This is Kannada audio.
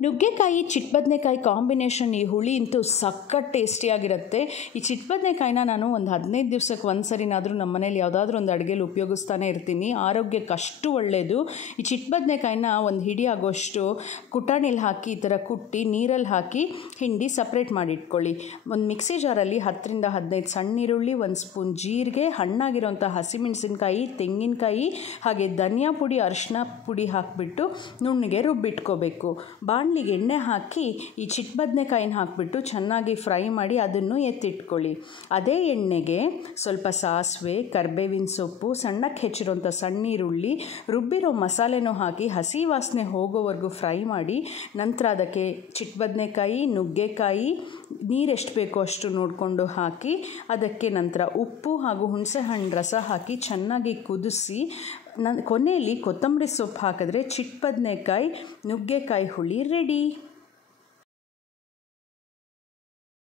ನುಗ್ಗೆಕಾಯಿ ಚಿಟ್ಬದನೆಕಾಯಿ ಕಾಂಬಿನೇಷನ್, ಈ ಹುಳಿ ಅಂತೂ ಸಖತ್ ಟೇಸ್ಟಿಯಾಗಿರುತ್ತೆ. ಈ ಚಿಟ್ಬದನೆಕಾಯಿನ ನಾನು ಒಂದು 15 ದಿವಸಕ್ಕೆ ಒಂದು ಸರಿನಾದರೂ ನಮ್ಮ ಮನೇಲಿ ಯಾವುದಾದ್ರೂ ಒಂದು ಅಡುಗೆಲಿ ಉಪಯೋಗಿಸ್ತಾನೆ ಇರ್ತೀನಿ. ಆರೋಗ್ಯಕ್ಕೆ ಅಷ್ಟು ಒಳ್ಳೆಯದು. ಈ ಚಿಟ್ಬದನೆಕಾಯಿನ ಒಂದು ಹಿಡಿ ಆಗೋಷ್ಟು ಕುಟಾಣಿಲಿ ಹಾಕಿ ಈ ಥರ ಕುಟ್ಟಿ ನೀರಲ್ಲಿ ಹಾಕಿ ಹಿಂಡಿ ಸಪ್ರೇಟ್ ಮಾಡಿಟ್ಕೊಳ್ಳಿ. ಒಂದು ಮಿಕ್ಸಿ ಜಾರಲ್ಲಿ 10 ರಿಂದ 15 ಸಣ್ಣ ಈರುಳ್ಳಿ, 1 ಸ್ಪೂನ್ ಜೀರಿಗೆ, ಹಣ್ಣಾಗಿರೋಂಥ ಹಸಿಮೆಣಸಿನ್ಕಾಯಿ, ತೆಂಗಿನಕಾಯಿ ಹಾಗೆ ಧನಿಯಾ ಪುಡಿ, ಅರಿಶಿನ ಪುಡಿ ಹಾಕಿಬಿಟ್ಟು ನುಣ್ಣಗೆ ರುಬ್ಬಿಟ್ಕೋಬೇಕು. ಬಾಣಲಿಗೆ ಎಣ್ಣೆ ಹಾಕಿ ಈ ಚಿಟ್ಬದನೆಕಾಯಿನ ಹಾಕಿಬಿಟ್ಟು ಚೆನ್ನಾಗಿ ಫ್ರೈ ಮಾಡಿ ಅದನ್ನು ಎತ್ತಿಟ್ಕೊಳ್ಳಿ. ಅದೇ ಎಣ್ಣೆಗೆ ಸ್ವಲ್ಪ ಸಾಸಿವೆ, ಕರಿಬೇವಿನ ಸೊಪ್ಪು, ಸಣ್ಣಕ್ಕೆ ಹೆಚ್ಚಿರೋಂಥ ಸಣ್ಣ ಈರುಳ್ಳಿ, ರುಬ್ಬಿರೋ ಮಸಾಲೆನೂ ಹಾಕಿ ಹಸಿ ವಾಸನೆ ಹೋಗೋವರೆಗೂ ಫ್ರೈ ಮಾಡಿ ನಂತರ ಅದಕ್ಕೆ ಚಿಟ್ಬದನೆಕಾಯಿ, ನುಗ್ಗೆಕಾಯಿ, ನೀರೆಷ್ಟು ಬೇಕೋ ಅಷ್ಟು ನೋಡಿಕೊಂಡು ಹಾಕಿ ಅದಕ್ಕೆ ನಂತರ ಉಪ್ಪು ಹಾಗೂ ಹುಣಸೆಹಣ್ಣು ರಸ ಹಾಕಿ ಚೆನ್ನಾಗಿ ಕುದಿಸಿ ಕೊನೆಯಲ್ಲಿ ಕೊತ್ತಂಬರಿ ಸೊಪ್ಪು ಹಾಕಿದ್ರೆ ಚಿಟ್ಬದನೆಕಾಯಿ ನುಗ್ಗೆಕಾಯಿ ಹುಳಿ ರೆಡಿ.